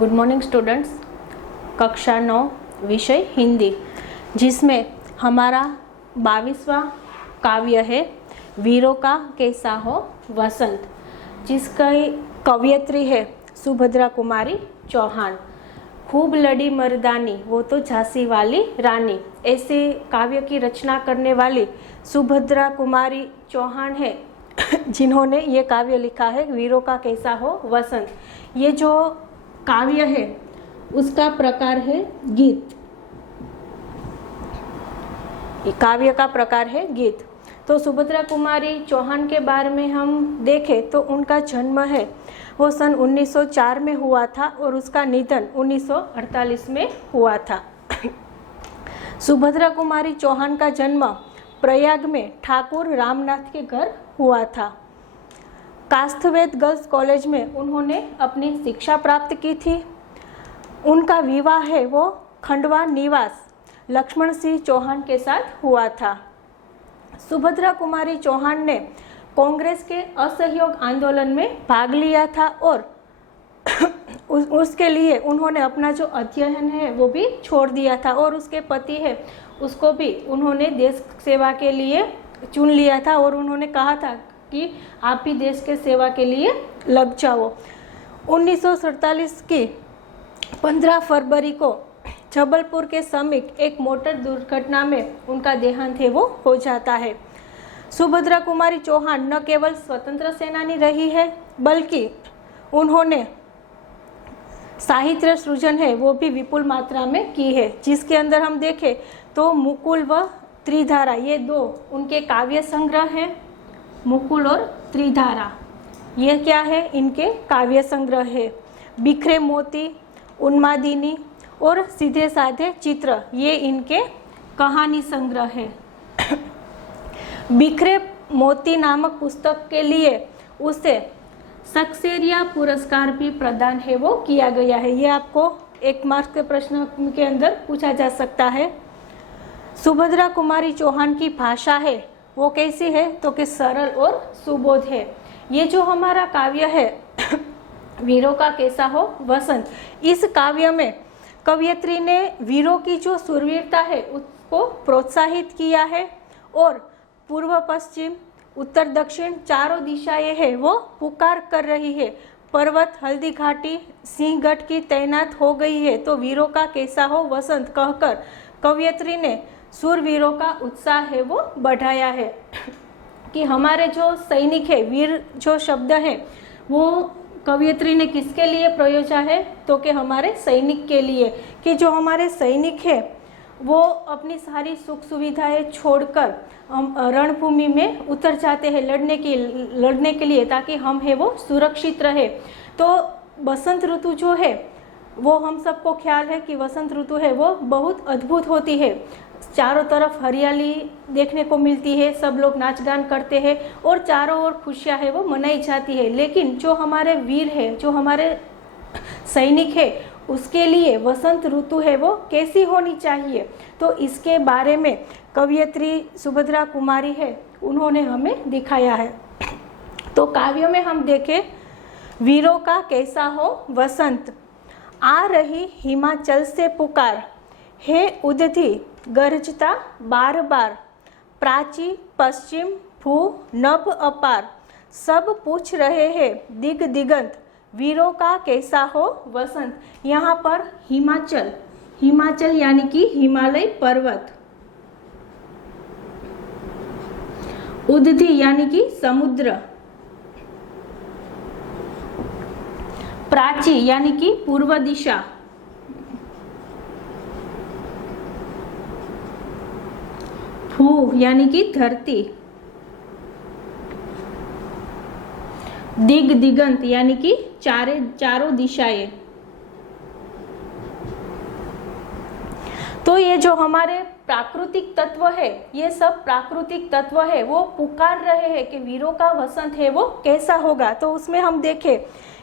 Good morning students. कक्षा 9 विषय हिंदी, जिसमें हमारा 22वां काव्य है वीरों का कैसा हो वसंत, जिसका कवयित्री है सुभद्रा कुमारी चौहान। खूब लड़ी मर्दानी वो तो झांसी वाली रानी, ऐसे काव्य की रचना करने वाली सुभद्रा कुमारी चौहान है, जिन्होंने ये काव्य लिखा है वीरों का कैसा हो वसंत। ये जो काव्य है उसका प्रकार है गीत। काव्य का प्रकार है गीत। तो सुभद्रा कुमारी चौहान के बारे में हम देखें तो उनका जन्म है वो सन 1904 में हुआ था और उसका निधन 1948 में हुआ था। सुभद्रा कुमारी चौहान का जन्म प्रयाग में ठाकुर रामनाथ के घर हुआ था। कास्थवेद गर्ल्स कॉलेज में उन्होंने अपनी शिक्षा प्राप्त की थी। उनका विवाह है वो खंडवा निवास लक्ष्मण सिंह चौहान के साथ हुआ था। सुभद्रा कुमारी चौहान ने कांग्रेस के असहयोग आंदोलन में भाग लिया था और उसके लिए उन्होंने अपना जो अध्ययन है वो भी छोड़ दिया था और उसके पति है उसको भी उन्होंने देश सेवा के लिए चुन लिया था और उन्होंने कहा था कि आप भी देश के सेवा के लिए लग जाओ। 1947 की 15 फरवरी को जबलपुर के समीप एक मोटर दुर्घटना में उनका देहांत है वो हो जाता है। सुभद्रा कुमारी चौहान न केवल स्वतंत्र सेनानी रही है बल्कि उन्होंने साहित्य सृजन है वो भी विपुल मात्रा में की है, जिसके अंदर हम देखें तो मुकुल व त्रिधारा ये दो उनके काव्य संग्रह हैं। मुकुल और त्रिधारा ये क्या है, इनके काव्य संग्रह है। बिखरे मोती, उन्मादिनी और सीधे साधे चित्र ये इनके कहानी संग्रह है। बिखरे मोती नामक पुस्तक के लिए उसे सक्सेरिया पुरस्कार भी प्रदान है वो किया गया है। ये आपको एक मार्क्स के प्रश्न के अंदर पूछा जा सकता है। सुभद्रा कुमारी चौहान की भाषा है वो कैसी है तो कि सरल और सुबोध है। ये जो हमारा काव्य है वीरों का कैसा हो वसंत, इस काव्य में कवयित्री ने वीरों की जो शूरवीरता है उसको प्रोत्साहित किया है और पूर्व पश्चिम उत्तर दक्षिण चारों दिशाएं है वो पुकार कर रही है। पर्वत हल्दी घाटी सिंहगढ़ की तैनात हो गई है तो वीरों का कैसा हो वसंत कहकर कवयित्री ने शूरवीरों का उत्साह है वो बढ़ाया है कि हमारे जो सैनिक है, वीर जो शब्द है वो कवयित्री ने किसके लिए प्रयोजा है तो कि हमारे सैनिक के लिए, कि जो हमारे सैनिक है वो अपनी सारी सुख सुविधाएं छोड़कर रणभूमि में उतर जाते हैं लड़ने के लिए ताकि हम है वो सुरक्षित रहे। तो बसंत ऋतु जो है वो हम सबको ख्याल है कि वसंत ऋतु है वो बहुत अद्भुत होती है। चारों तरफ हरियाली देखने को मिलती है, सब लोग नाच गान करते हैं और चारों ओर खुशियां है वो मनाई जाती है। लेकिन जो हमारे वीर है, जो हमारे सैनिक है, उसके लिए वसंत ऋतु है वो कैसी होनी चाहिए तो इसके बारे में कवयित्री सुभद्रा कुमारी है उन्होंने हमें दिखाया है। तो काव्य में हम देखें वीरों का कैसा हो वसंत। आ रही हिमाचल से पुकार है उदधी गरजता बार बार, प्राची पश्चिम भू नभ अपार, सब पूछ रहे हैं दिग दिगंत वीरों का कैसा हो वसंत। यहाँ पर हिमाचल, हिमाचल यानी कि हिमालय पर्वत, उदधी यानी कि समुद्र, प्राची यानी कि पूर्व दिशा, भू यानी कि धरती, दिग दिगंत यानी कि चारों दिशाएं। तो ये जो हमारे प्राकृतिक तत्व है, ये सब प्राकृतिक तत्व है वो पुकार रहे हैं कि वीरों का वसंत है वो कैसा होगा। तो उसमें हम देखें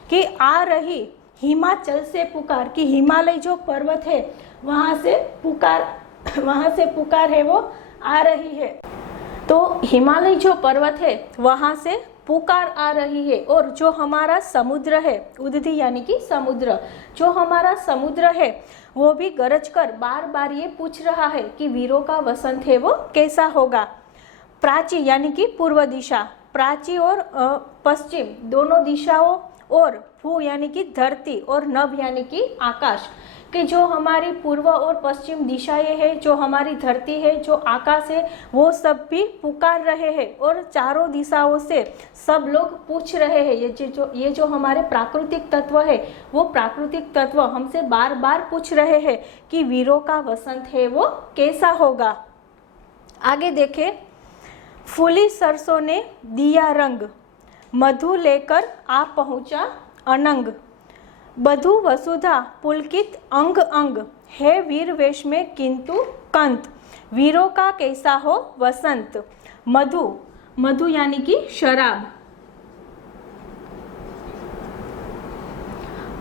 कि आ रही हिमाचल से पुकार, कि हिमालय जो पर्वत है वहां से पुकार है वो आ रही है। तो हिमालय जो पर्वत है वहां से पुकार आ रही है और जो हमारा समुद्र है, उदधि यानी कि समुद्र, जो हमारा समुद्र है वो भी गरज कर बार बार ये पूछ रहा है कि वीरों का वसंत है वो कैसा होगा। प्राची यानी कि पूर्व दिशा, प्राची और पश्चिम दोनों दिशाओं, और भू यानी कि धरती और नभ यानी कि आकाश, कि जो हमारी पूर्व और पश्चिम दिशाएं हैं, जो हमारी धरती है, जो आकाश है, वो सब भी पुकार रहे हैं और चारों दिशाओं से सब लोग पूछ रहे हैं। ये जो हमारे प्राकृतिक तत्व है, वो प्राकृतिक तत्व हमसे बार बार पूछ रहे हैं कि वीरों का वसंत है वो कैसा होगा। आगे देखें, फूली सरसों ने दिया रंग, मधु लेकर आ पहुंचा अनंग, बधु वसुधा पुलकित अंग अंग, है वीर वेश में किंतु कंत, वीरों का कैसा हो वसंत। मधु, मधु यानी कि शराब,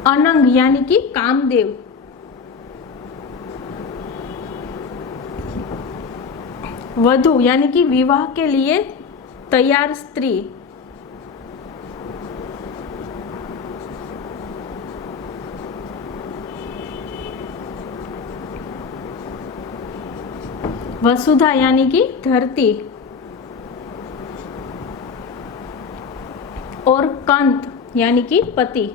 अनंग यानी कि कामदेव, वधु यानी कि विवाह के लिए तैयार स्त्री, वसुधा यानी कि धरती, और कंत यानी कि पति।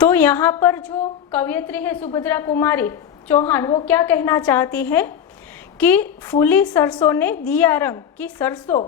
तो यहाँ पर जो कवयित्री है सुभद्रा कुमारी चौहान, वो क्या कहना चाहती है कि फूली सरसों ने दिया रंग, कि सरसों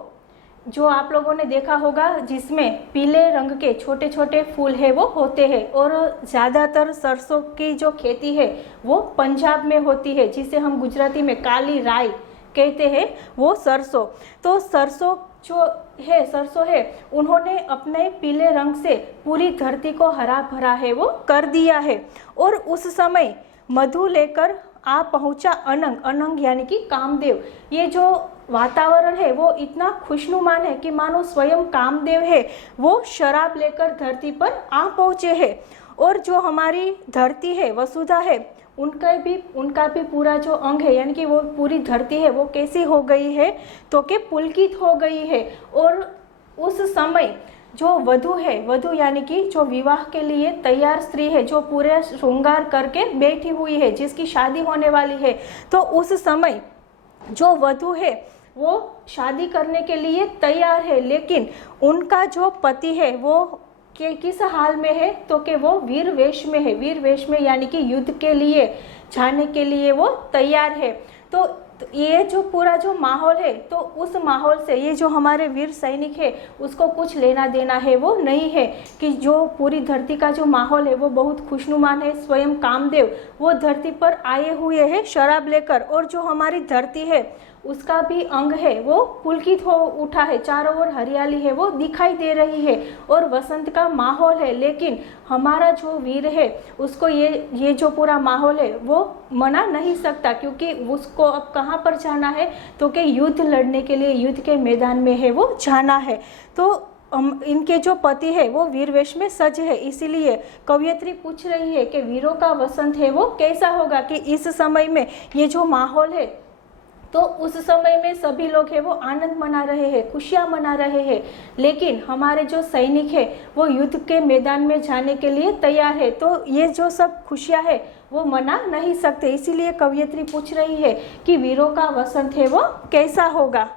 जो आप लोगों ने देखा होगा जिसमें पीले रंग के छोटे छोटे फूल है वो होते हैं, और ज़्यादातर सरसों की जो खेती है वो पंजाब में होती है, जिसे हम गुजराती में काली राई कहते हैं, वो सरसों। तो सरसों सरसों है, उन्होंने अपने पीले रंग से पूरी धरती को हरा भरा है वो कर दिया है। और उस समय मधु लेकर आ पहुंचा अनंग, अनंग यानी कि कामदेव। ये जो वातावरण है वो इतना खुशनुमान है कि मानो स्वयं कामदेव है वो शराब लेकर धरती पर आ पहुंचे हैं। और जो हमारी धरती है, वसुधा है, उनका भी पूरा जो अंग है यानी कि वो पूरी धरती है वो कैसी हो गई है, तो कि पुलकित हो गई है। और उस समय जो वधु है, वधु यानी कि जो विवाह के लिए तैयार स्त्री है, जो पूरे श्रृंगार करके बैठी हुई है, जिसकी शादी होने वाली है, तो उस समय जो वधु है वो शादी करने के लिए तैयार है, लेकिन उनका जो पति है वो किस हाल में है, तो कि वो वीर वेश में है। वीर वेश में यानी कि युद्ध के लिए जाने के लिए वो तैयार है। तो ये जो पूरा जो माहौल है, तो उस माहौल से ये जो हमारे वीर सैनिक है उसको कुछ लेना देना है वो नहीं है, कि जो पूरी धरती का जो माहौल है वो बहुत खुशनुमान है। स्वयं कामदेव वो धरती पर आए हुए हैं शराब लेकर, और जो हमारी धरती है उसका भी अंग है वो पुलकित हो उठा है, चारों ओर हरियाली है वो दिखाई दे रही है और वसंत का माहौल है। लेकिन हमारा जो वीर है उसको ये जो पूरा माहौल है वो मना नहीं सकता, क्योंकि उसको अब कहाँ पर जाना है, तो कि युद्ध लड़ने के लिए युद्ध के मैदान में है वो जाना है। तो इनके जो पति है वो वीर वेश में सज है, इसीलिए कवयित्री पूछ रही है कि वीरों का वसंत है वो कैसा होगा, कि इस समय में ये जो माहौल है तो उस समय में सभी लोग हैं वो आनंद मना रहे हैं, खुशियां मना रहे हैं, लेकिन हमारे जो सैनिक है वो युद्ध के मैदान में जाने के लिए तैयार है, तो ये जो सब खुशियां है वो मना नहीं सकते। इसीलिए कवयित्री पूछ रही है कि वीरों का वसंत है वो कैसा होगा।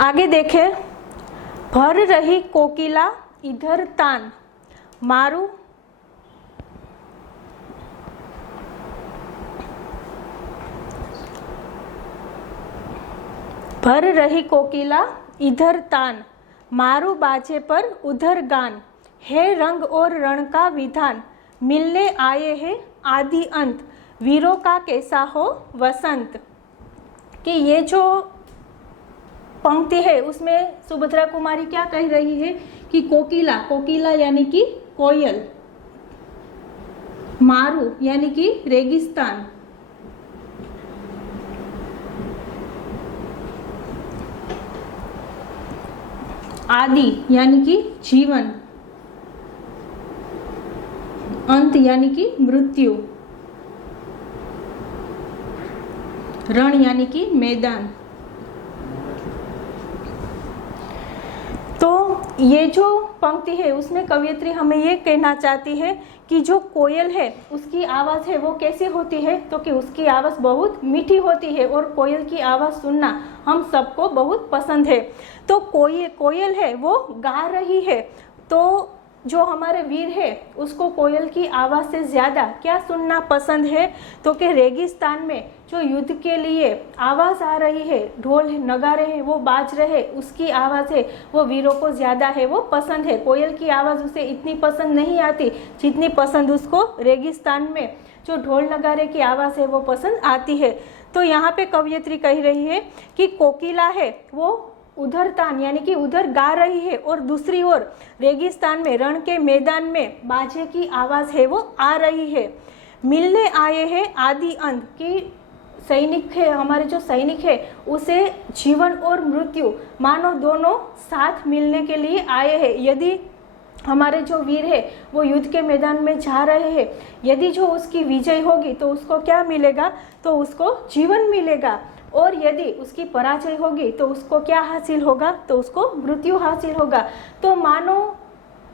आगे देखें, भर रही कोकिला इधर तान, मारू भर रही कोकिला इधर तान, मारू बाजे पर उधर गान, है रंग और रण का विधान, मिलने आए हैं आदि अंत, वीरों का कैसा हो वसंत। कि ये जो पंक्ति है उसमें सुभद्रा कुमारी क्या कह रही है कि कोकिला, कोकिला यानी कि कोयल, मारू यानी कि रेगिस्तान, आदि यानी कि जीवन, अंत यानी कि मृत्यु, रण यानी कि मैदान। तो ये जो पंक्ति है उसमें कवयित्री हमें ये कहना चाहती है कि जो कोयल है उसकी आवाज़ है वो कैसी होती है, तो कि उसकी आवाज़ बहुत मीठी होती है और कोयल की आवाज़ सुनना हम सबको बहुत पसंद है। तो कोयल है वो गा रही है, तो जो हमारे वीर है उसको कोयल की आवाज़ से ज़्यादा क्या सुनना पसंद है, तो कि रेगिस्तान में जो युद्ध के लिए आवाज़ आ रही है, ढोल नगारे हैं वो बाज रहे, उसकी आवाज़ है वो वीरों को ज़्यादा है वो पसंद है। कोयल की आवाज़ उसे इतनी पसंद नहीं आती जितनी पसंद उसको रेगिस्तान में जो ढोल नगारे की आवाज़ है वो पसंद आती है। तो यहाँ पे कवयित्री कह रही है कि कोकिला है वो उधर तान यानी कि उधर गा रही है और दूसरी ओर रेगिस्तान में रण के मैदान में बाजे की आवाज़ है वो आ रही है। मिलने आए हैं आदि अंत की सैनिक है, हमारे जो सैनिक है उसे जीवन और मृत्यु मानो दोनों साथ मिलने के लिए आए हैं। यदि हमारे जो वीर है वो युद्ध के मैदान में जा रहे हैं, यदि जो उसकी विजय होगी तो उसको क्या मिलेगा, तो उसको जीवन मिलेगा, और यदि उसकी पराजय होगी तो उसको क्या हासिल होगा, तो उसको मृत्यु हासिल होगा। तो मानो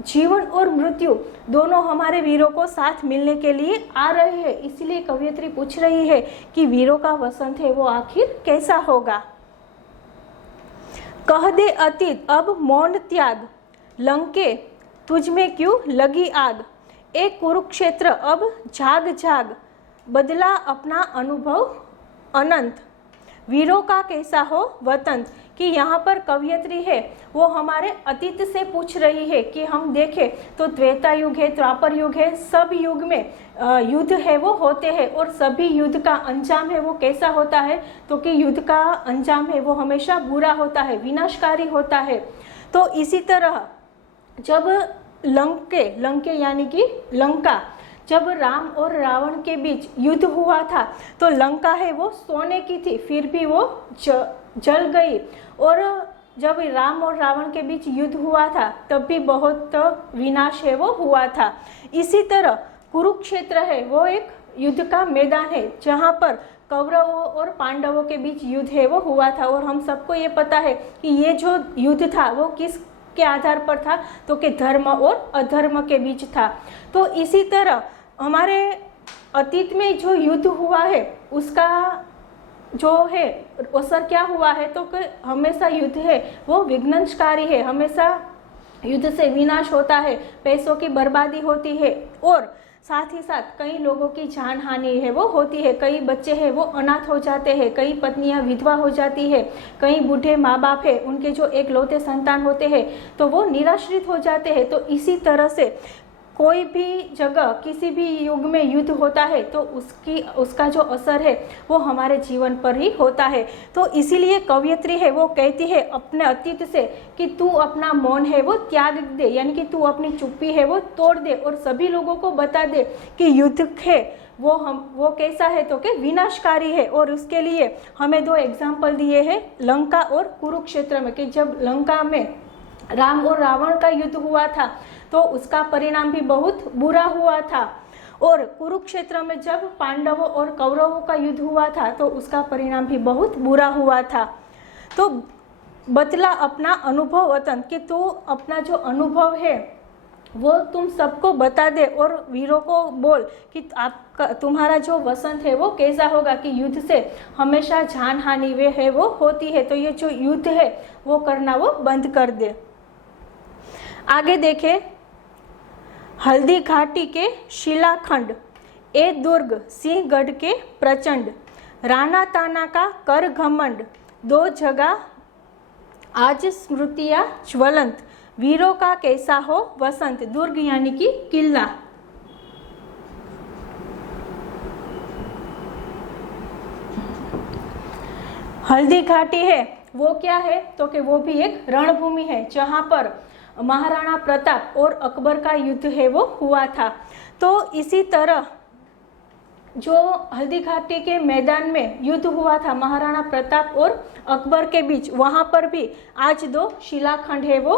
जीवन और मृत्यु दोनों हमारे वीरों को साथ मिलने के लिए आ रहे हैं। इसलिए कवयित्री पूछ रही है कि वीरों का वसंत है वो आखिर कैसा होगा। कह दे अतीत अब मौन त्याग, लंके तुझ में क्यों लगी आग, एक कुरुक्षेत्र अब जाग जाग, बदला अपना अनुभव अनंत, वीरों का कैसा हो वतन। कि यहाँ पर कवयित्री है वो हमारे अतीत से पूछ रही है कि हम देखें तो त्रेता युग है, द्वापर युग है, सब युग में युद्ध है वो होते हैं और सभी युद्ध का अंजाम है वो कैसा होता है, तो कि युद्ध का अंजाम है वो हमेशा बुरा होता है, विनाशकारी होता है। तो इसी तरह जब लंके यानी कि लंका, जब राम और रावण के बीच युद्ध हुआ था तो लंका है वो सोने की थी, फिर भी वो जल गई, और जब राम और रावण के बीच युद्ध हुआ था तब भी बहुत विनाश है वो हुआ था। इसी तरह कुरुक्षेत्र है वो एक युद्ध का मैदान है जहाँ पर कौरवों और पांडवों के बीच युद्ध है वो हुआ था, और हम सबको ये पता है कि ये जो युद्ध था वो किस के आधार पर था, तो कि धर्म और अधर्म के बीच था। तो इसी तरह हमारे अतीत में जो युद्ध हुआ है उसका जो है असर क्या हुआ है, तो कि हमेशा युद्ध है वो विघ्नकारी है, हमेशा युद्ध से विनाश होता है, पैसों की बर्बादी होती है और साथ ही साथ कई लोगों की जान हानि है वो होती है, कई बच्चे हैं वो अनाथ हो जाते हैं, कई पत्नियां विधवा हो जाती है, कई बूढ़े माँ बाप है उनके जो एकलौते संतान होते हैं तो वो निराश्रित हो जाते हैं। तो इसी तरह से कोई भी जगह किसी भी युग में युद्ध होता है तो उसका जो असर है वो हमारे जीवन पर ही होता है। तो इसीलिए कवयित्री है वो कहती है अपने अतीत से कि तू अपना मौन है वो त्याग दे, यानी कि तू अपनी चुप्पी है वो तोड़ दे और सभी लोगों को बता दे कि युद्ध है वो कैसा है, तो कि विनाशकारी है। और उसके लिए हमें दो एग्जाम्पल दिए हैं लंका और कुरुक्षेत्र में, कि जब लंका में राम और रावण का युद्ध हुआ था तो उसका परिणाम भी बहुत बुरा हुआ था, और कुरुक्षेत्र में जब पांडवों और कौरवों का युद्ध हुआ था तो उसका परिणाम भी बहुत बुरा हुआ था। तो बतला अपना अनुभव वतन, कि तू अपना जो अनुभव है वो तुम सबको बता दे और वीरों को बोल कि आपका तुम्हारा जो वसंत है वो कैसा होगा, कि युद्ध से हमेशा जान हानि वे है वो होती है, तो ये जो युद्ध है वो करना वो बंद कर दे। आगे देखें, हल्दी घाटी के शिलाखंड, ए दुर्ग सिंहगढ़ के प्रचंड, राणा ताना का कर घमंड, दो जगह आज स्मृतियाँ ज्वलंत, वीरों का कैसा हो वसंत। दुर्ग यानी कि किला, हल्दी घाटी है वो क्या है, तो कि वो भी एक रणभूमि है जहाँ पर महाराणा प्रताप और अकबर का युद्ध है वो हुआ था। तो इसी तरह जो हल्दी घाटी के मैदान में युद्ध हुआ था महाराणा प्रताप और अकबर के बीच, वहाँ पर भी आज दो शिलाखंड है वो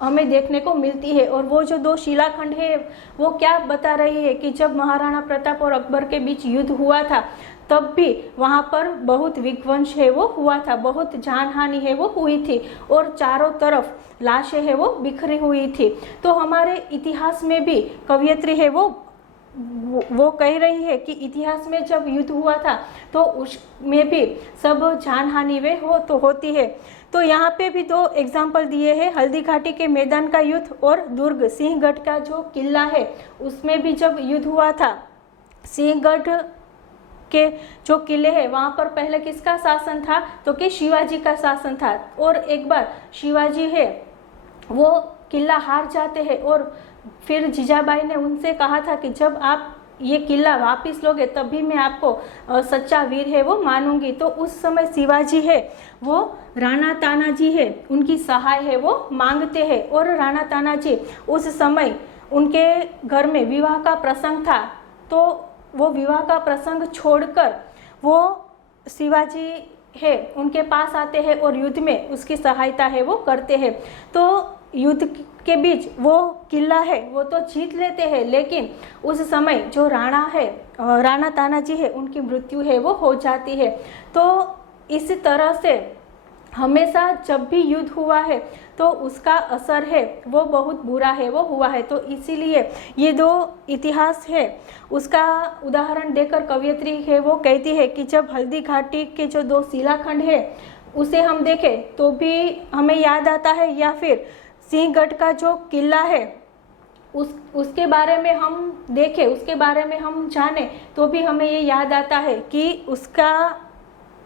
हमें देखने को मिलती है। और वो जो 2 शिलाखंड है वो क्या बता रही है कि जब महाराणा प्रताप और अकबर के बीच युद्ध हुआ था तब भी वहाँ पर बहुत विध्वंस है वो हुआ था, बहुत जान हानि है वो हुई थी और चारों तरफ लाशें है वो बिखरी हुई थी। तो हमारे इतिहास में भी कवयित्री है वो कह रही है कि इतिहास में जब युद्ध हुआ था तो उसमें भी सब जान हानि वे होती है। तो यहाँ पे भी 2 एग्जाम्पल दिए हैं, हल्दी घाटी के मैदान का युद्ध और दुर्ग सिंहगढ़ का जो किला है उसमें भी जब युद्ध हुआ था। सिंहगढ़ के जो किले हैं वहाँ पर पहले किसका शासन था, तो कि शिवाजी का शासन था। और एक बार शिवाजी है वो किला हार जाते हैं और फिर जीजाबाई ने उनसे कहा था कि जब आप ये किला वापस लोगे तभी मैं आपको सच्चा वीर है वो मानूंगी। तो उस समय शिवाजी है वो राणा तानाजी है उनकी सहाय है वो मांगते हैं और राणा तानाजी उस समय उनके घर में विवाह का प्रसंग था तो वो विवाह का प्रसंग छोड़कर वो शिवाजी है उनके पास आते हैं और युद्ध में उसकी सहायता है वो करते हैं। तो युद्ध के बीच वो किला है वो तो जीत लेते हैं, लेकिन उस समय जो राणा तानाजी है उनकी मृत्यु है वो हो जाती है। तो इस तरह से हमेशा जब भी युद्ध हुआ है तो उसका असर है वो बहुत बुरा है वो हुआ है। तो इसीलिए ये 2 इतिहास है उसका उदाहरण देकर कवयित्री है वो कहती है कि जब हल्दी घाटी के जो 2 शिलाखंड है उसे हम देखें तो भी हमें याद आता है, या फिर सिंहगढ़ का जो किला है उसके बारे में हम देखें, उसके बारे में हम जाने तो भी हमें ये याद आता है कि उसका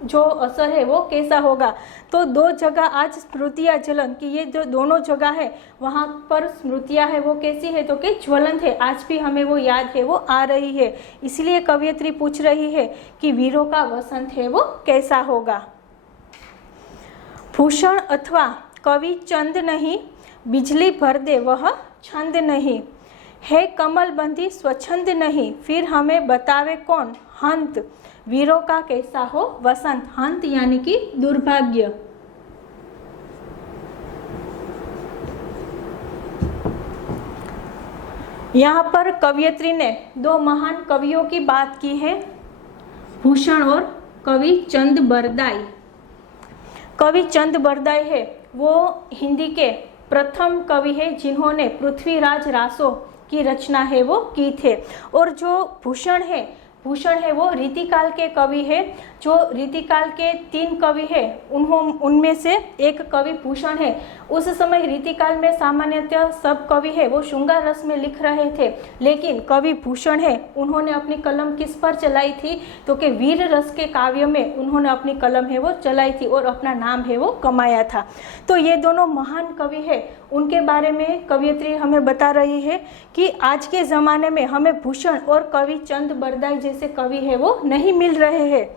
जो असर है वो कैसा होगा। तो 2 जगह आज स्मृतियाँ ज्वलन की ये जो दोनों जगह है वहाँ पर स्मृतियाँ है वो कैसी है, तो कि ज्वलंत है, आज भी हमें वो याद है वो आ रही है। इसलिए कवयित्री पूछ रही है कि वीरों का वसंत है वो कैसा होगा। भूषण अथवा कवि चंद नहीं, बिजली भर दे वह छंद नहीं, है कमल बंदी स्वच्छंद नहीं, फिर हमें बतावे कौन हंत, वीरों का कैसा हो वसंत। हंत यानी कि दुर्भाग्य। यहाँ पर कवयित्री ने 2 महान कवियों की बात की है, भूषण और कवि चंद बरदाई। कवि चंद बरदाई है वो हिंदी के प्रथम कवि है जिन्होंने पृथ्वीराज रासो की रचना है वो की थे। और जो भूषण है वो रीतिकाल के कवि है। जो रीतिकाल के 3 कवि है उनमें से एक कवि भूषण है। उस समय रीतिकाल में सामान्यतः सब कवि है वो श्रृंगार रस में लिख रहे थे, लेकिन कवि भूषण है उन्होंने अपनी कलम किस पर चलाई थी, तो कि वीर रस के काव्य में उन्होंने अपनी कलम है वो चलाई थी और अपना नाम है वो कमाया था। तो ये दोनों महान कवि है, उनके बारे में कवयित्री हमें बता रही है कि आज के ज़माने में हमें भूषण और कवि चंद बरदाई जैसे कवि है वो नहीं मिल रहे हैं।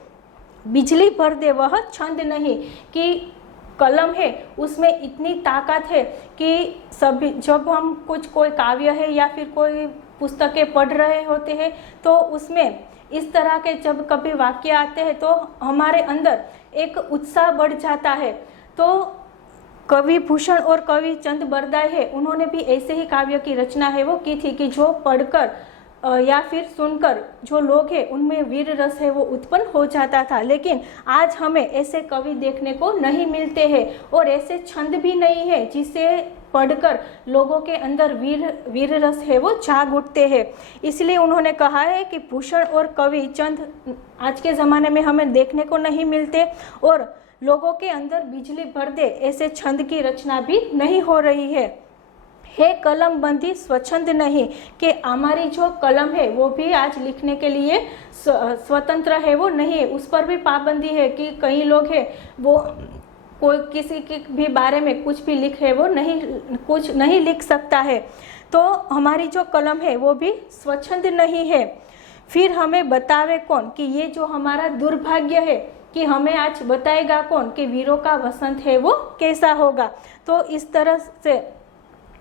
बिजली भर दे वह छंद नहीं, कि कलम है उसमें इतनी ताकत है कि सभी जब हम कोई काव्य है या फिर कोई पुस्तकें पढ़ रहे होते हैं तो उसमें इस तरह के जब कभी वाक्य आते हैं तो हमारे अंदर एक उत्साह बढ़ जाता है। तो कवि भूषण और कवि चंद बरदाई है उन्होंने भी ऐसे ही काव्य की रचना है वो की थी कि जो पढ़कर या फिर सुनकर जो लोग हैं उनमें वीर रस है वो उत्पन्न हो जाता था। लेकिन आज हमें ऐसे कवि देखने को नहीं मिलते हैं और ऐसे छंद भी नहीं है जिसे पढ़कर लोगों के अंदर वीर रस है वो जाग उठते हैं। इसलिए उन्होंने कहा है कि भूषण और कवि चंद आज के ज़माने में हमें देखने को नहीं मिलते और लोगों के अंदर बिजली भर दे ऐसे छंद की रचना भी नहीं हो रही है कलम बंदी स्वच्छंद नहीं, कि हमारी जो कलम है वो भी आज लिखने के लिए स्वतंत्र है वो नहीं है, उस पर भी पाबंदी है कि कई लोग हैं वो कोई किसी के भी बारे में कुछ भी लिखे वो कुछ नहीं लिख सकता है। तो हमारी जो कलम है वो भी स्वच्छंद नहीं है। फिर हमें बतावे कौन, कि ये जो हमारा दुर्भाग्य है कि हमें आज बताएगा कौन कि वीरों का वसंत है वो कैसा होगा। तो इस तरह से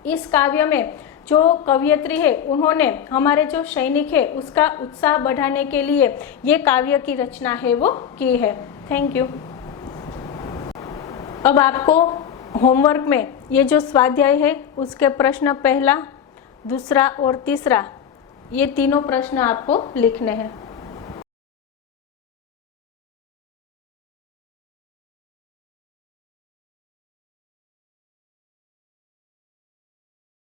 इस काव्य में जो कवयित्री है उन्होंने हमारे जो सैनिक है उसका उत्साह बढ़ाने के लिए ये काव्य की रचना है वो की है। Thank you. अब आपको होमवर्क में ये जो स्वाध्याय है उसके प्रश्न पहला, दूसरा और तीसरा, ये तीनों प्रश्न आपको लिखने हैं।